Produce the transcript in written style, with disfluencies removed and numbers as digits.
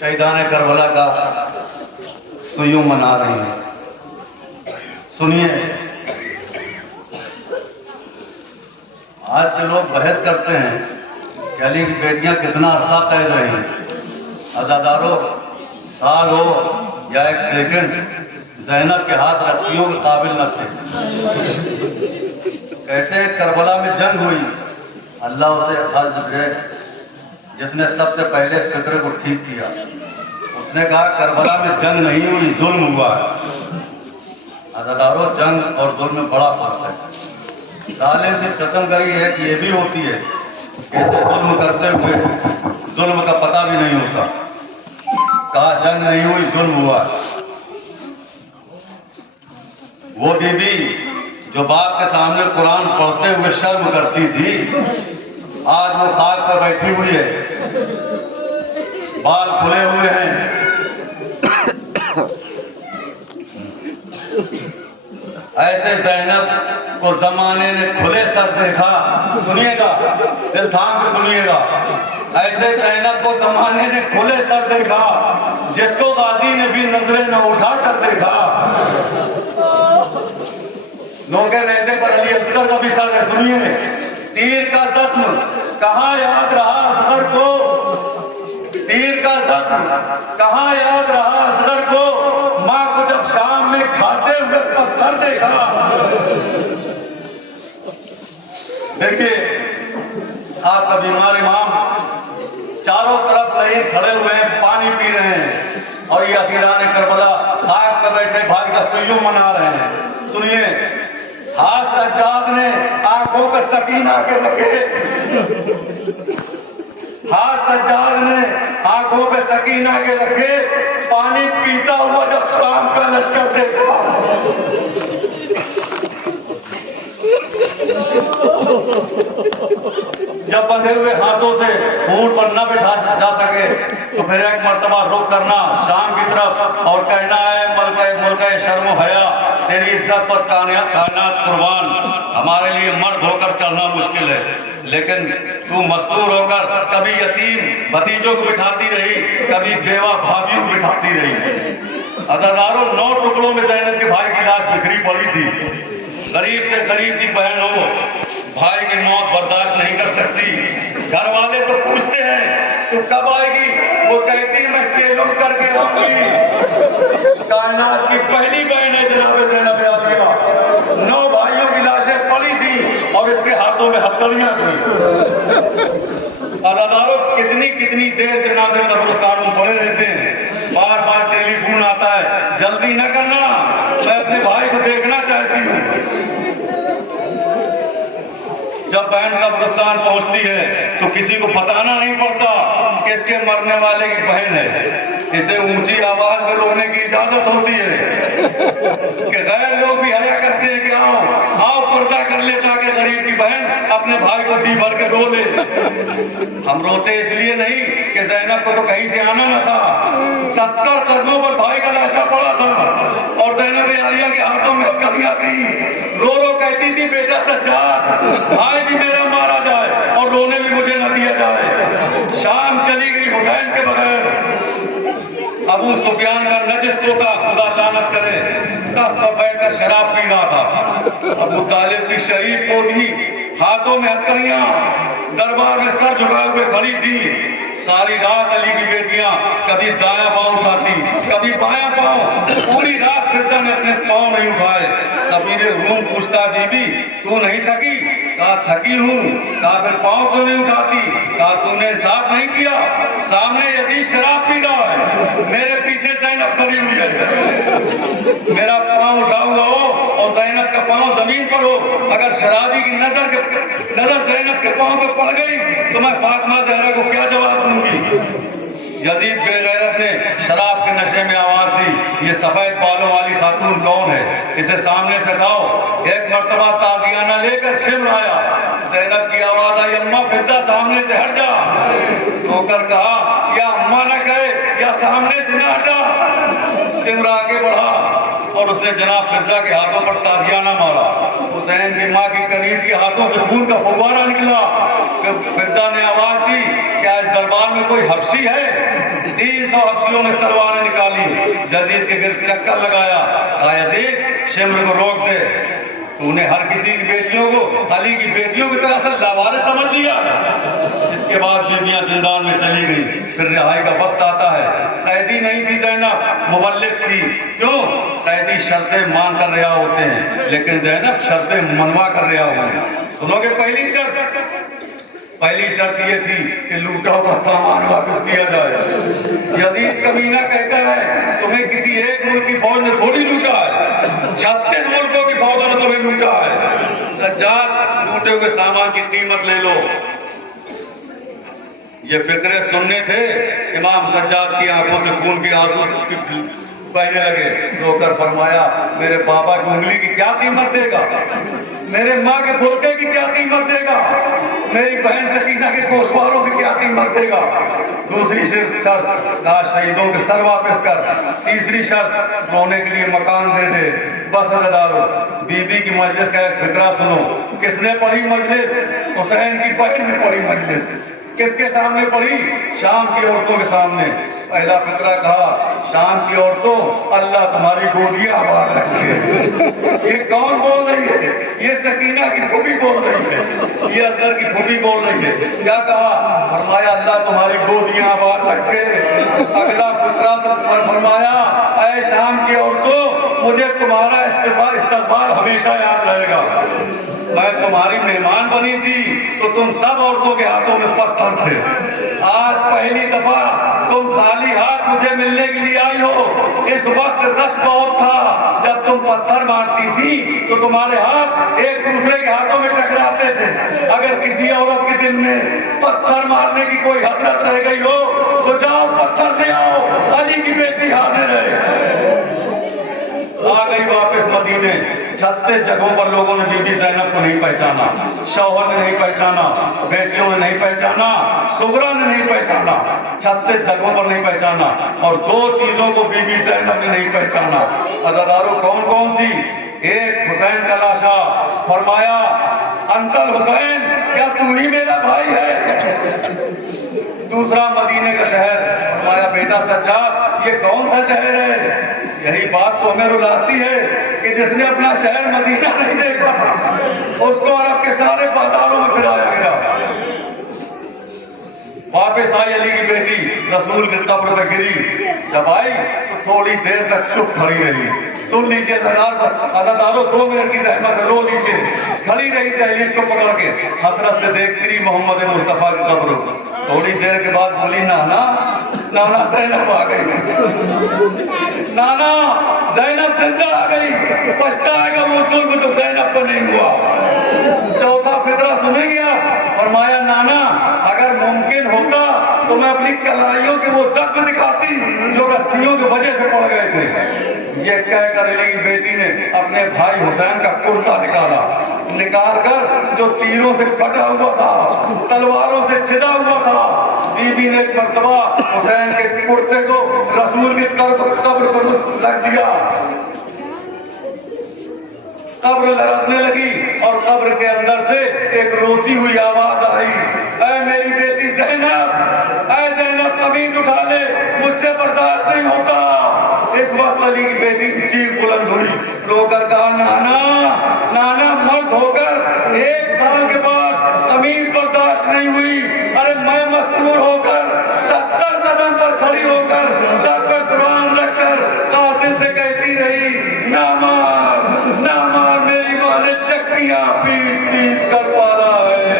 Shahidan Karbala का सुयूं मना रही हैं। सुनिए, आज के लोग बहस करते हैं कि अली की बेटियां कितना अरसा कैद रही, अज़ादारों साल हो या एक सेकंड, ज़ैनब के हाथ रस्सियों के काबिल न थे। कैसे करबला में जंग हुई, अल्लाह उसे अर्ज दे जिसने सबसे पहले इस फिक्र को ठीक किया। उसने कहा करबला में जंग नहीं हुई, जुल्म हुआ है। अज़ादारों, जंग और जुल्म में बड़ा फर्क है। जालिम की सितमगरी एक ये भी होती है कि इसे जुल्म करते हुए जुल्म का पता भी नहीं होता। कहा जंग नहीं हुई, जुल्म हुआ। वो बीबी जो बाप के सामने कुरान पढ़ते हुए शर्म करती थी, आज वो खाक पर बैठी हुई है, बाल खुले हुए हैं। ऐसे ज़ैनब को ज़माने ने खुले सर देखा। सुनिएगा, दिल थाम के सुनिएगा। ऐसे ज़ैनब को ज़माने ने खुले सर देखा जिसको गाजी ने भी नजरें न उठा कर देखा। नोके नेज़े पर अली असगर का भी सर है। सुनिए, तीर का जख्म कहाँ याद रहा असगर को, तीर का जख्म कहाँ याद रहा असगर को, माँ को जब शाम में खाते हुए पत्थर देखा। देखिए, आपका बीमार इमाम चारों तरफ लाइन खड़े हुए हैं, पानी पी रहे हैं, और ये असीरान करबला खाक पर बैठे भाई का सुयूं मना रहे हैं। सुनिए, हाथ सज्जाद ने आंखों पे सकीना के रखे, हाथ सज्जाद ने आंखों पे सकीना के रखे, पानी पीता हुआ जब शाम का लश्कर देखा। जब बंधे हुए हाथों से ऊंट पर न बैठा जा सके तो फिर एक मर्तबा रुक करना शाम की तरफ और कहना है मुल्क शर्म हया, तेरी इज्जत पर कायनात कुर्बान। हमारे लिए मर्द होकर चलना मुश्किल है, लेकिन तू मस्तूर होकर कभी यतीम भतीजों को बिठाती रही, कभी बेवा भाभियों को बिठाती रही। अज़ादारों, 9 टुकड़ों में ज़ैनब के भाई की लाश बिखरी पड़ी थी। गरीब से गरीब की बहन हो, भाई की मौत बर्दाश्त नहीं कर सकती। घर वाले तो पूछते हैं तू कब आएगी, वो कहती मैं चेलुम करके आऊंगी। कायनात की पहली बहन है जनाब ज़ैनब आतिया। 9 भाइयों की लाशें पड़ी थी और इसके हाथों में हथकड़ियां थी। अज़ादारों, कितनी देर जनाजे कब्रिस्तान में पड़े रहते हैं, बार बार टेलीफोन आता है, जल्दी न करना, मैं अपने भाई को देखना चाहती हूँ। जब बहन कब्रिस्तान पहुंचती है तो किसी को बताना नहीं पड़ता कि इसके मरने वाले की बहन है। इसे ऊंची आवाज में रोने की इजाजत होती है कि गैर लोग भी हया करते हैं कि आओ पर्दा कर ले ताकि गरीब की बहन अपने भाई को जी भर के रो ले। हम रोते इसलिए नहीं कि ज़ैनब को तो कहीं से आना न था, 70 कदमों पर भाई का लाशा पड़ा था और ज़ैनब आलिया के हाथों में हथकड़ियां थी। रो रो कहती थी बेटा सज्जाद, भाई भी मेरा मारा जाए और रोने भी मुझे न दिया जाए। शाम चली गई हुसैन के बगैर। अबू सुफियान का नजिस पोता खुदा शानत करे तख्त पर बैठकर शराब पी रहा था। अबू तालिब की शहीद पोती हाथों में हथकड़ियां दरबार में सर झुकाए हुए खड़ी थी। सारी रात अली की बेटियां कभी दायां पांव उठाती, कभी बायां पांव, पूरी रात फिरता ने अपने पांव नहीं उठाए। समीर रूम पूछता बीबी तू नहीं थकी? कहा थकी हूँ। कहा फिर पांव क्यों नहीं उठाती? कहा तूने इंसाफ नहीं किया, सामने यजीद शराब पी रहा है, मेरे पीछे ज़ैनब खड़ी हुई है, मेरा पांव उठा हुआ हो और ज़ैनब का पांव जमीन पर हो, अगर शराबी की नजर ज़ैनब के पांव पे पड़ गई तो मैं फातिमा ज़हरा को क्या जवाब दूंगी? यजीद बेगैरत ने शराब के नशे में आवाज दी, ये सफेद बालों वाली खातून कौन है, इसे सामने से लाओ। एक मर्तबा ताजियाना लेकर शिमर आया, ज़ैनब की आवाज आई अम्मा फिजा सामने से हट जा। नौकर कहा या अम्मा न कहे या सामने से न हटा। शिमर आगे बढ़ा और उसने जनाब फिजा के हाथों पर ताजियाना मारा। हुसैन की माँ की कनीज के हाथों से खून का फव्वारा निकला। फिजा ने आवाज दी क्या इस दरबार में कोई हबशी है? 300 हफ्सियों ने तलवारें निकाली, यजीद के गिर्द चक्कर लगाया, कहा यजीद शिम्र को रोक दे, तूने हर किसी की बेटियों को अली की बेटियों की तरह से लावारिस समझ लिया। इसके बाद बीबियां जिंदान में चली गई। फिर रिहाई का वक्त आता है। कैदी नहीं थी ज़ैनब, मुबल्लिग थी। क्यों? कैदी शर्तें मान कर रिहा होते हैं, लेकिन ज़ैनब शर्तें मनवा कर रिहा होते हैं। सुनोगे पहली शर्त ये थी कि लूटा हुआ सामान वापस किया जाए। यजीद कमीना कहता है तुम्हें किसी एक मुल्क की फौज ने थोड़ी लूटा है, 36 मुल्कों की फौजों ने तुम्हें लूटा है। सज्जाद लूटे हुए सामान की कीमत ले लो। ये फिक्रे सुनने थे, इमाम सज्जाद की आंखों से खून के आंसू बहने लगे। रोकर फरमाया मेरे बाबा की उंगली की क्या कीमत देगा, मेरे माँ के फुलके की क्या कीमत देगा, मेरी बहन सकीना के गोशवारों की क्या कीमत देगा। दूसरी शर्त कहा शहीदों के सर वापस कर। तीसरी शर्त रोने के लिए मकान दे दे। बस अदारो बीबी की मजलिस का एक फिक्रा सुनो। किसने पढ़ी मजलिस? हुसैन की बहन ने पढ़ी मजलिस। किसके सामने पढ़ी? शाम की औरतों के सामने। पहला फिक्रा कहा शाम की औरतों अल्लाह तुम्हारी गोदियां आबाद रखे। ये कौन बोल रही है? ये सकीना की फूफी बोल रही है, ये असगर की फूफी बोल रही है। क्या कहा? फरमाया अल्लाह तुम्हारी गोदियां आबाद रखे। अगला फिक्रा फरमाया ऐ शाम की औरतों मुझे तुम्हारा इस्तकबाल हमेशा याद रहेगा। मैं तुम्हारी मेहमान बनी थी तो तुम सब औरतों के हाथों में पत्थर थे। आज पहली दफा तुम खाली हाथ मुझे मिलने के लिए आई हो। इस वक्त रश बहुत था, जब तुम पत्थर मारती थी तो तुम्हारे हाथ एक दूसरे के हाथों में टकराते थे। अगर किसी औरत के दिल में पत्थर मारने की कोई हसरत रह गई हो तो जाओ पत्थर ले आओ, अली की बेटी हाजिर है। आ गई वापस मदीने। 36 जगहों पर लोगों ने बीबी ज़ैनब को नहीं पहचाना, शौहर ने नहीं पहचाना, बेटियों ने नहीं पहचाना, सुगरा ने नहीं पहचाना। 36 जगहों पर नहीं पहचाना। और 2 चीजों को बीबी ज़ैनब ने नहीं पहचाना। अज़ादारों कौन कौन सी? एक हुसैन का लाशा। फरमाया अंकल हुसैन क्या तू ही मेरा भाई है? दूसरा मदीने का शहर। फरमाया बेटा सज्जाद ये कौन सा शहर है? यही बात तो हमें रुलाती है कि जिसने अपना शहर मदीना नहीं देखा उसको अरब के सारे बाजारों में फिराया गया। वापस आई अली की बेटी, रसूल की कब्र पर गिरी। जब आई तो थोड़ी देर तक चुप खड़ी रही। सुन लीजिए अदादारों 2 मिनट की जहमत रो लीजिए। खड़ी रही दहलीज को पकड़ के, हसरत से देखती रही मोहम्मद मुस्तफा की कब्र। थोड़ी देर के बाद बोली नाना नाना ज़ैनब आ गई, नाना ज़ैनब जिंदा आ गई। पछताएगा वो जुल्म जो ज़ैनब पर नहीं हुआ। चौथा फिक्रा सुनेंगे आप? फरमाया नाना अगर मुमकिन होता तो मैं अपनी कलाइयों के वो जख्म दिखाती जो रस्सियों की वजह से पड़ गए थे। ये कहकर अली की बेटी ने अपने भाई हुसैन का कुर्ता निकाल कर जो तीरों से कटा हुआ था, तलवारों से छिदा हुआ था, बीबी ने एक मर्तबा हुसैन के कुर्ते को रसूल की कब्र पर रख दिया। कब्र लरजने लगी और कब्र के अंदर से एक रोती हुई आवाज आई, ऐ मेरी बेटी ज़ैनब, ऐ ज़ैनब कमीज उठा ले, मुझसे बर्दाश्त नहीं होता। इस वक्त अली की बेटी की चीख बुलंद हुई। रोकर कहा नाना नाना मर्द होकर 1 साल के बाद कमीज बर्दाश्त नहीं हुई। अरे मैं मस्तूर होकर 70 कदम पर खड़ी होकर सर पर कुरान रखकर कातिल से कहती रही ना मार ना मार। मेरी माँ ने चक्कियां पीस कर पाला है।